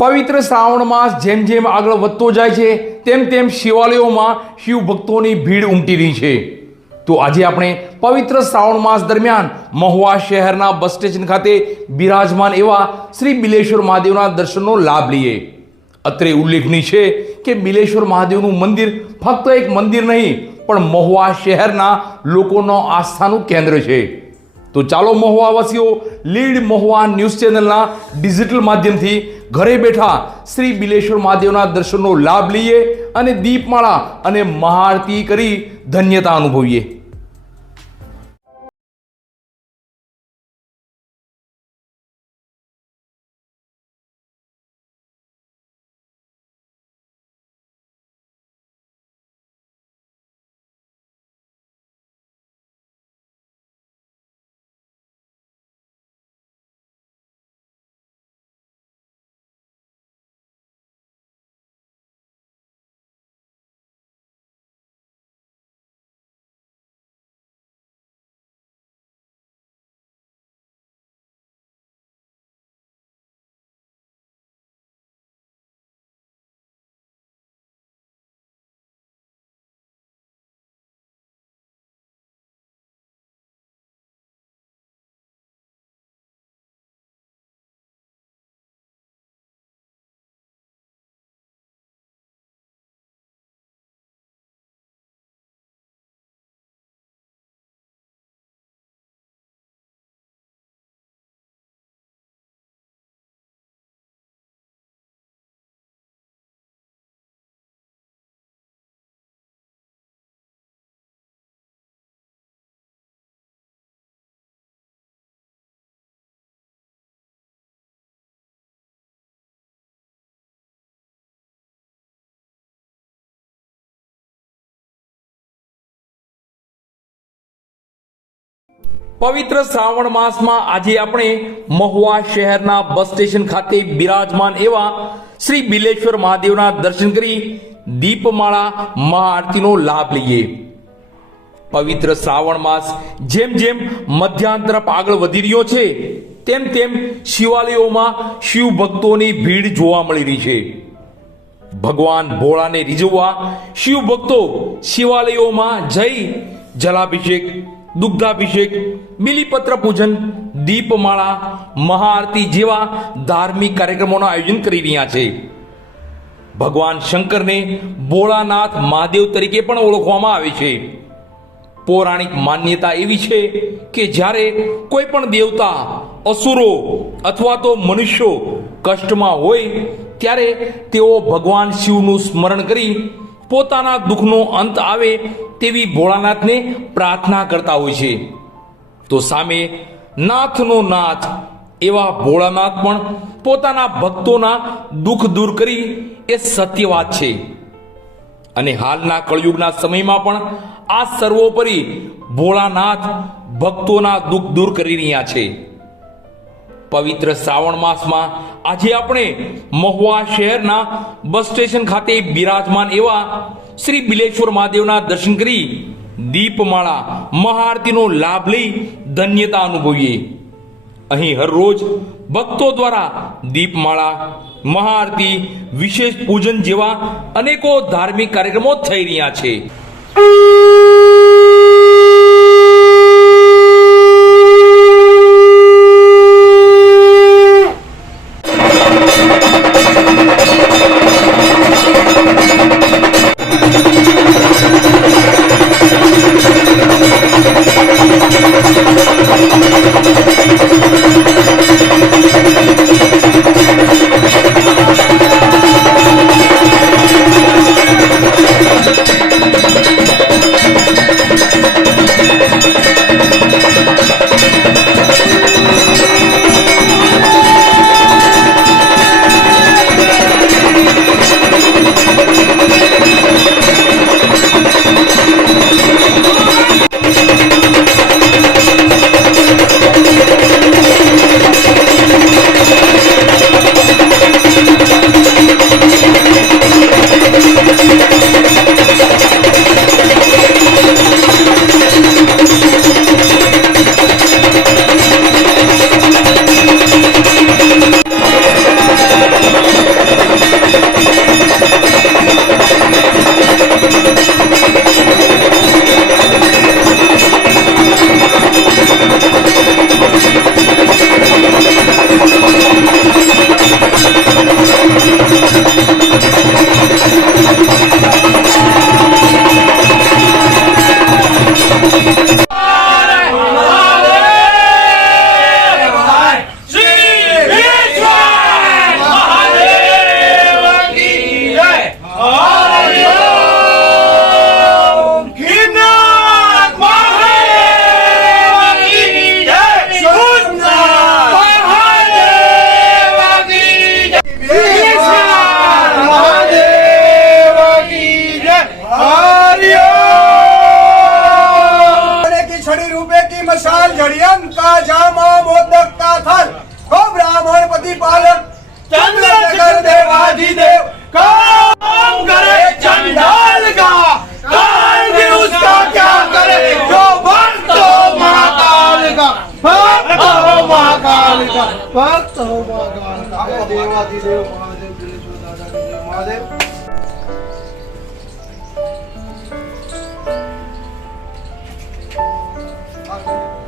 પવિત્ર શ્રાવણ માસ જેમ જેમ આગળ વધતો જાય છે, તેમ તેમ શિવાલયોમાં શિવ ભક્તોની ભીડ ઉમટી રહી છે. તો આજે આપણે પવિત્ર શ્રાવણ માસ દરમિયાન મહુવા શહેરના બસ સ્ટેશન ખાતે બિરાજમાન એવા શ્રી બિલેશ્વર મહાદેવના દર્શનનો લાભ લઈએ. અત્રે ઉલ્લેખનીય છે કે બિલેશ્વર મહાદેવનું મંદિર ફક્ત એક મંદિર નહીં, પણ મહુવા શહેરના લોકોનો આસ્થાનું કેન્દ્ર છે. તો ચાલો મહુવાવાસીઓ, લીડ મહુવા ન્યૂઝ ચેનલના ડિજિટલ માધ્યમથી ઘરે બેઠા શ્રી બિલેશ્વર મહાદેવના દર્શનનો લાભ લઈએ અને દીપમાળા અને મહાઆરતી કરી ધન્યતા અનુભવીએ. પવિત્ર શ્રાવણ માસમાં આજે આપણે મહુવા શહેરના બસ સ્ટેશન ખાતે બિરાજમાન એવા શ્રી બિલેશ્વર મહાદેવના દર્શન કરી દીપમાળા મહાઆરતીનો લાભ લઈએ. પવિત્ર શ્રાવણ માસ જેમ જેમ મધ્યાહન તરફ આગળ વધી રહ્યો છે, તેમ તેમ શિવાલયોમાં શિવ ભક્તોની ભીડ જોવા મળી રહી છે. ભગવાન ભોળાને રીઝવવા શિવ ભક્તો શિવાલયોમાં જઈ જલાભિષેક દુગ્ધાભિષેક, બિલીપત્ર પૂજન, દીપમાળા, મહાઆરતી જેવા ધાર્મિક કાર્યક્રમોનું આયોજન કરી રહ્યા છે. ભગવાન શંકરને ભોળાનાથ મહાદેવ તરીકે પણ ઓળખવામાં આવે છે. પૌરાણિક માન્યતા એવી છે કે જ્યારે કોઈ પણ દેવતા, અસુરો અથવા તો મનુષ્યો કષ્ટમાં હોય, ત્યારે તેઓ ભગવાન શિવનું સ્મરણ કરી પોતાના દુઃખનો અંત આવે તેવી ભોળાનાથને પ્રાર્થના કરતા હોય છે. તો સામે નાથનો નાથ એવા ભોળાનાથ પણ પોતાના ભક્તોના દુઃખ દૂર કરી એ સત્ય વાત છે. અને હાલના કળયુગના સમયમાં પણ આ સર્વોપરી ભોળાનાથ ભક્તોના દુઃખ દૂર કરી રહ્યા છે. પવિત્ર શ્રાવણ માસમાં આજે આપણે મહુવા શહેરના બસ સ્ટેશન ખાતે બિરાજમાન એવા શ્રી બિલેશ્વર મહાદેવના દર્શન કરી દીપમાળા મહાઆરતીનો લાભ લઈ ધન્યતા અનુભવીએ. અહીં હરરોજ ભક્તો દ્વારા દીપમાળા, મહાઆરતી, વિશેષ પૂજન જેવા અનેકો ધાર્મિક કાર્યક્રમો થઈ રહ્યા છે. ભક્ત હો ભગવાન દેવાધિદેવ મહાદેવ દાદા મહાદેવ Thank.